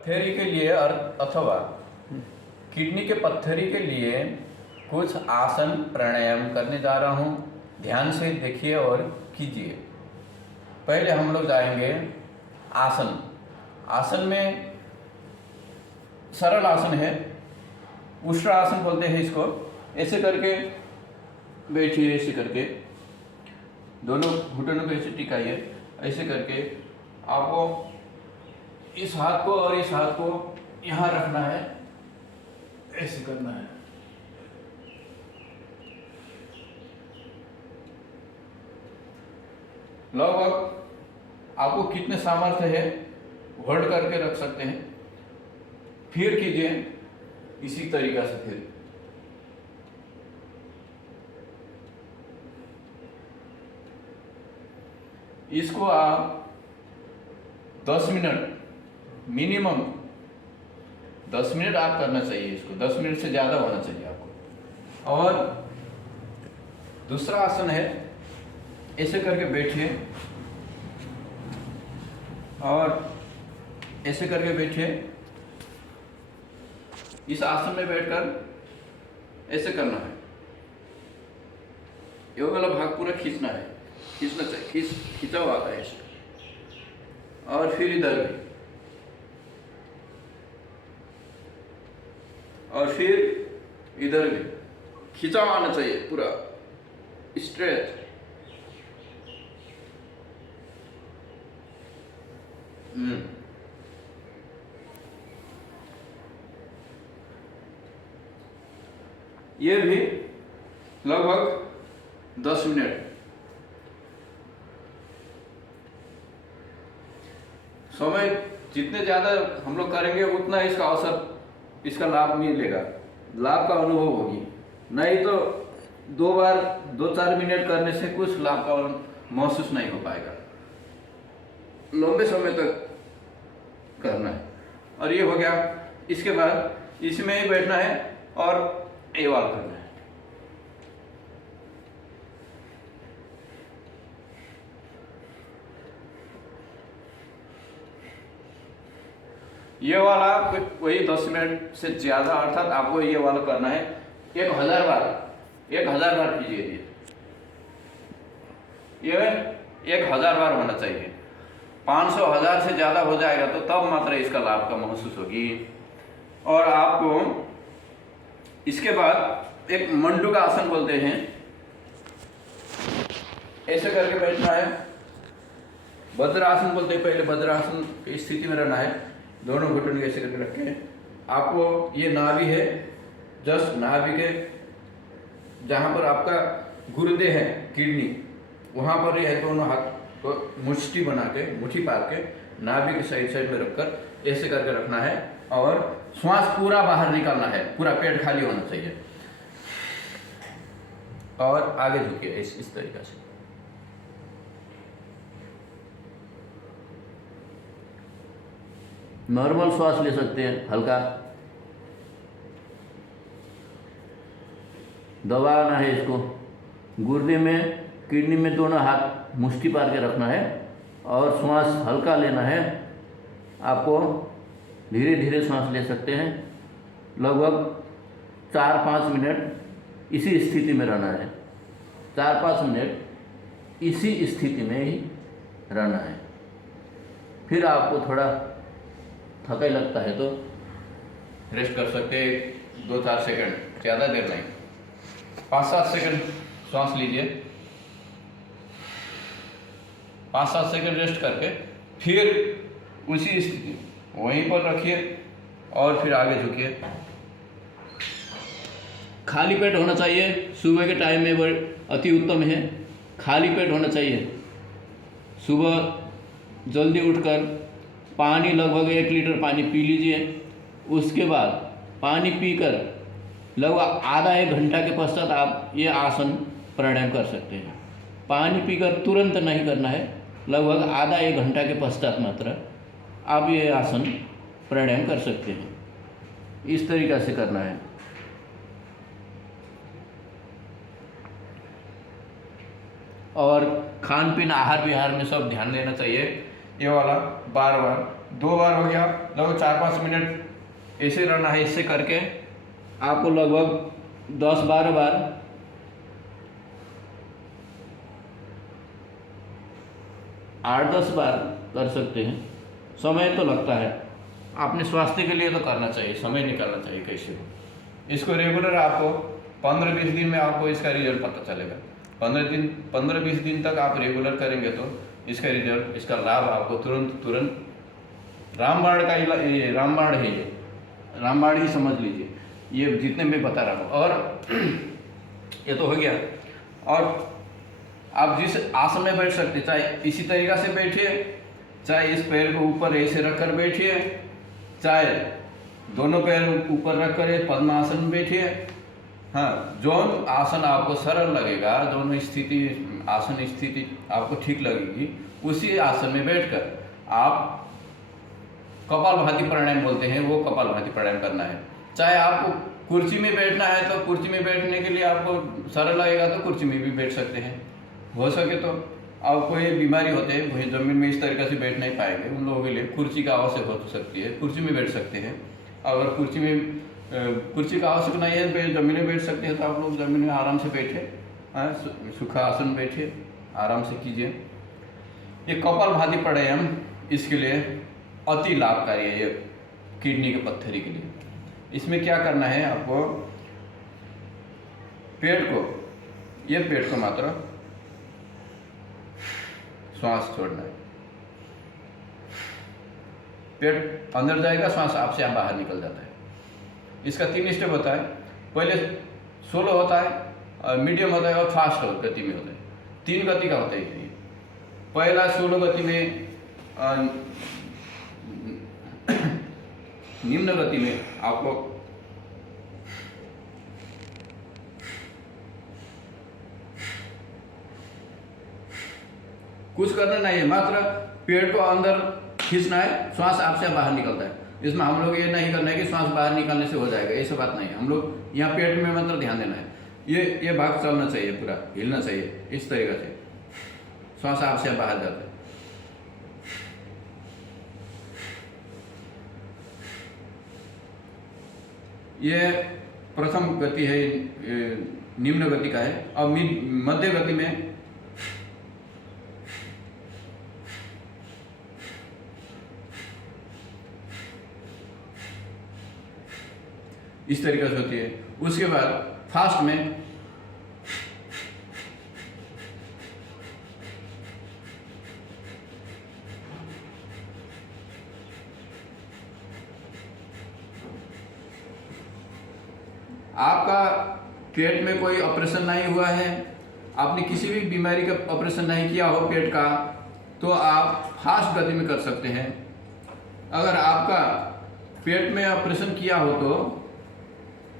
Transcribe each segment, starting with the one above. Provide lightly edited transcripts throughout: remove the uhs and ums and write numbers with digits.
पथरी के लिए अथवा किडनी के पत्थरी के लिए कुछ आसन प्राणायाम करने जा रहा हूँ। ध्यान से देखिए और कीजिए। पहले हम लोग जाएंगे आसन। आसन में सरल आसन है, उष्ट्रासन बोलते हैं इसको। ऐसे करके बैठिए, ऐसे करके दोनों घुटनों को ऐसे टिकाइए। ऐसे करके आपको इस हाथ को और इस हाथ को यहाँ रखना है, ऐसे करना है। लगभग आपको कितने सामर्थ्य है होल्ड करके रख सकते हैं। फिर कीजिए इसी तरीका से। फिर इसको आप 10 मिनट मिनिमम 10 मिनट आप करना चाहिए। इसको 10 मिनट से ज़्यादा होना चाहिए आपको। और दूसरा आसन है, ऐसे करके बैठिए और ऐसे करके बैठिए। इस आसन में बैठकर ऐसे करना है। ये वाला भाग पूरा खींचना है, खींचना चाहिए, खींचा हुआ आता है ऐसे। और फिर इधर भी, और फिर इधर भी खींचा हुआ आना चाहिए, पूरा स्ट्रेट। ये भी लगभग 10 मिनट। समय जितने ज़्यादा हम लोग करेंगे उतना इसका अवसर, इसका लाभ मिलेगा, लाभ का अनुभव होगी। नहीं तो 2-4 मिनट करने से कुछ लाभ का महसूस नहीं हो पाएगा। लंबे समय तक करना है। और ये हो गया। इसके बाद इसमें ही बैठना है और ये वाला करना है। ये वाला वही 10 मिनट से ज़्यादा, अर्थात आपको ये वाला करना है 1000 बार। 1000 बार कीजिए। ये 1000 बार होना चाहिए। 500 1000 से ज़्यादा हो जाएगा तो तब मात्र इसका लाभ का महसूस होगी। और आपको इसके बाद एक मंडूक आसन बोलते हैं, ऐसे करके बैठना है। वज्रासन बोलते हैं। पहले वज्रासन की स्थिति में रहना है। दोनों घुटने ऐसे करके रखें। आपको ये नाभि है, जस्ट नाभि के जहाँ पर आपका गुर्दे है, किडनी, वहाँ पर ये है। दोनों हाथ को मुट्ठी बना के, मुट्ठी पार के नाभि के साइड में रखकर ऐसे करके रखना है। और श्वास पूरा बाहर निकालना है, पूरा पेट खाली होना चाहिए। और आगे झुकिए इस तरीका से। नॉर्मल श्वास ले सकते हैं, हल्का दबाना है इसको। गुर्दे में, किडनी में दोनों हाथ मुट्ठी पार के रखना है और श्वास हल्का लेना है। आपको धीरे धीरे सांस ले सकते हैं। लगभग 4-5 मिनट इसी स्थिति में रहना है। 4-5 मिनट इसी स्थिति में ही रहना है। फिर आपको थोड़ा थकाई लगता है तो रेस्ट कर सकते हैं 2-4 सेकंड, ज़्यादा देर नहीं। 5-7 सेकंड सांस लीजिए। 5-7 सेकंड रेस्ट करके फिर उसी स्थिति वहीं पर रखिए और फिर आगे झुकिए। खाली पेट होना चाहिए। सुबह के टाइम में वह अति उत्तम है। खाली पेट होना चाहिए। सुबह जल्दी उठकर पानी, लगभग 1 लीटर पानी पी लीजिए। उसके बाद पानी पीकर लगभग आधा 1 घंटा के पश्चात आप ये आसन प्राणायाम कर सकते हैं। पानी पीकर तुरंत नहीं करना है, लगभग आधा 1 घंटा के पश्चात मात्र आप ये आसन प्राणायाम कर सकते हैं। इस तरीक़ा से करना है। और खान पीन, आहार विहार में सब ध्यान देना चाहिए। ये वाला बार बार 2 बार हो गया, लगभग 4-5 मिनट ऐसे रहना है। इससे करके आपको लगभग 10-12 बार 8-10 बार कर सकते हैं। समय तो लगता है, अपने स्वास्थ्य के लिए तो करना चाहिए, समय निकालना चाहिए कैसे हो। इसको रेगुलर आपको 15-20 दिन में आपको इसका रिजल्ट पता चलेगा। 15-20 दिन तक आप रेगुलर करेंगे तो इसका रिजल्ट, इसका लाभ आपको तुरंत रामबाण का ये रामबाण है, ये रामबाण ही समझ लीजिए, ये जितने मैं बता रहा हूँ। और ये तो हो गया। और आप जिस आसन में बैठ सकते, चाहे इसी तरीक़ा से बैठिए, चाहे इस पैर को ऊपर ऐसे रखकर बैठिए, चाहे दोनों पैर ऊपर रखकर पद्मासन में बैठिए। हाँ, जो आसन आपको सरल लगेगा, जो स्थिति आसन स्थिति आपको ठीक लगेगी, उसी आसन में बैठकर आप कपालभाति प्राणायाम बोलते हैं, वो कपालभाति प्राणायाम करना है। चाहे आपको कुर्सी में बैठना है तो कुर्सी में बैठने के लिए आपको सरल लगेगा तो कुर्सी में भी बैठ सकते हैं। हो सके तो अब कोई बीमारी होते हैं, वही ज़मीन में इस तरीके से बैठ नहीं पाएंगे, उन लोगों के लिए कुर्सी का आवश्यक हो सकती है, कुर्सी में बैठ सकते हैं। अगर कुर्सी का आवश्यक नहीं है, ज़मीन में बैठ सकते हैं, तो आप लोग ज़मीन में आराम से बैठे, सुखा आसन बैठिए, आराम से कीजिए। ये कपालभाति प्राणायाम इसके लिए अति लाभकारी है, ये किडनी के पत्थरी के लिए। इसमें क्या करना है आपको, पेट को मात्र श्वास छोड़ना है। पेट अंदर जाएगा, श्वास आपसे आप बाहर निकल जाता है। इसका 3 स्टेप होता है। पहले स्लो होता है, मीडियम होता है और फास्ट गति में होता है। 3 गति का होता है ये। पहला स्लो गति में, निम्न गति में आपको कुछ करना नहीं है, मात्र पेट को अंदर खींचना है, श्वास आपसे बाहर निकलता है। इसमें हम लोग ये नहीं करना है कि श्वास बाहर निकालने से हो जाएगा, ऐसा बात नहीं है। हम लोग यहाँ पेट में मात्र ध्यान देना है। ये भाग चलना चाहिए, पूरा हिलना चाहिए, इस तरीके से श्वास आपसे बाहर जाता है। ये प्रथम गति है, निम्न गति का है। अब मध्य गति में इस तरीके से होती है। उसके बाद फास्ट में आपका पेट में कोई ऑपरेशन नहीं हुआ है, आपने किसी भी बीमारी का ऑपरेशन नहीं किया हो पेट का, तो आप फास्ट गति में कर सकते हैं। अगर आपका पेट में ऑपरेशन किया हो तो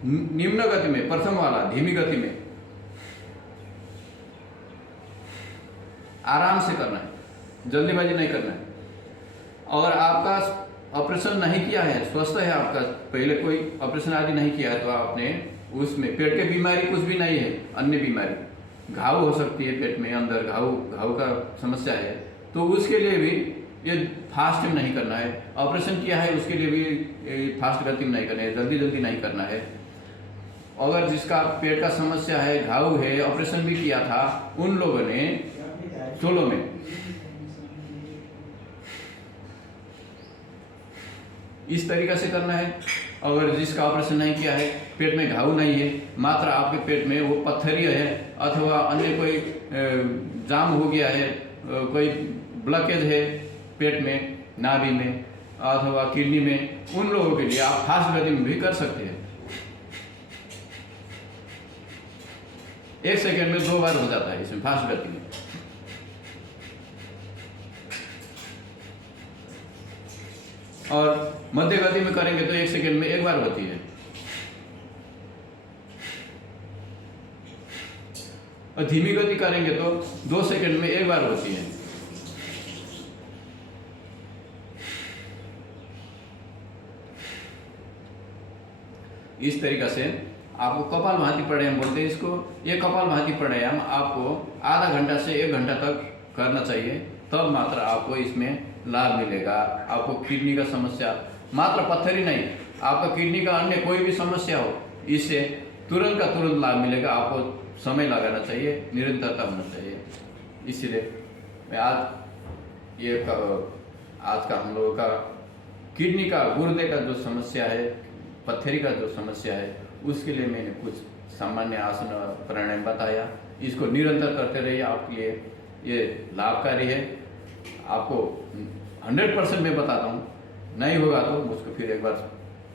निम्न गति में, प्रथम वाला धीमी गति में आराम से करना है, जल्दीबाजी नहीं करना है। अगर आपका ऑपरेशन नहीं किया है, स्वस्थ है आपका, पहले कोई ऑपरेशन आदि नहीं किया है, तो आपने उसमें पेट के बीमारी कुछ भी नहीं है, अन्य बीमारी घाव हो सकती है, पेट में अंदर घाव का समस्या है, तो उसके लिए भी ये फास्ट में नहीं करना है। ऑपरेशन किया है उसके लिए भी फास्ट गति में नहीं करना है, जल्दी नहीं करना है। अगर जिसका पेट का समस्या है, घाव है, ऑपरेशन भी किया था, उन लोगों ने स्लो में इस तरीक़े से करना है। अगर जिसका ऑपरेशन नहीं किया है, पेट में घाव नहीं है, मात्र आपके पेट में वो पत्थरी है अथवा अन्य कोई जाम हो गया है, कोई ब्लॉकेज है पेट में, नाभि में अथवा किडनी में, उन लोगों के लिए आप फास्ट गति में भी कर सकते हैं। 1 सेकेंड में 2 बार हो जाता है इसमें फास्ट गति में। और मध्य गति में करेंगे तो 1 सेकेंड में 1 बार होती है, और धीमी गति करेंगे तो 2 सेकेंड में 1 बार होती है। इस तरीक़ा से आपको कपालभाति प्राणायाम बोलते हैं इसको। ये कपालभाति प्राणायाम आपको आधा घंटा से 1 घंटा तक करना चाहिए, तब मात्र आपको इसमें लाभ मिलेगा। आपको किडनी का समस्या, मात्र पत्थर ही नहीं, आपका किडनी का अन्य कोई भी समस्या हो, इससे तुरंत का तुरंत लाभ मिलेगा। आपको समय लगाना चाहिए, निरंतरता होना चाहिए। इसीलिए मैं आज का हम लोगों का किडनी का, गुर्दे का जो समस्या है, पत्थरी का जो समस्या है, उसके लिए मैंने कुछ सामान्य आसन प्राणायाम बताया। इसको निरंतर करते रहिए, आपके लिए ये लाभकारी है। आपको 100% मैं बताता हूँ, नहीं होगा तो मुझको फिर एक बार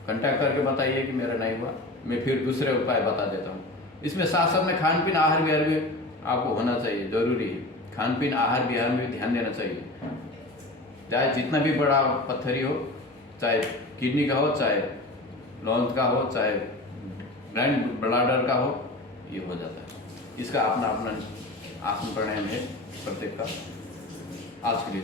कांटेक्ट करके बताइए कि मेरा नहीं हुआ, मैं फिर दूसरे उपाय बता देता हूँ। इसमें साथ साथ में खान पीन, आहार विहार भी आपको होना चाहिए, जरूरी है। खान पीन, आहार विहार में भी ध्यान देना चाहिए। चाहे जितना भी बड़ा पत्थरी हो, चाहे किडनी का हो, चाहे लॉन्च का हो, चाहे ग्रैंड ब्लाडर का हो, ये हो जाता है। इसका अपना अपना आसन प्राणायाम है प्रत्येक का। आज के लिए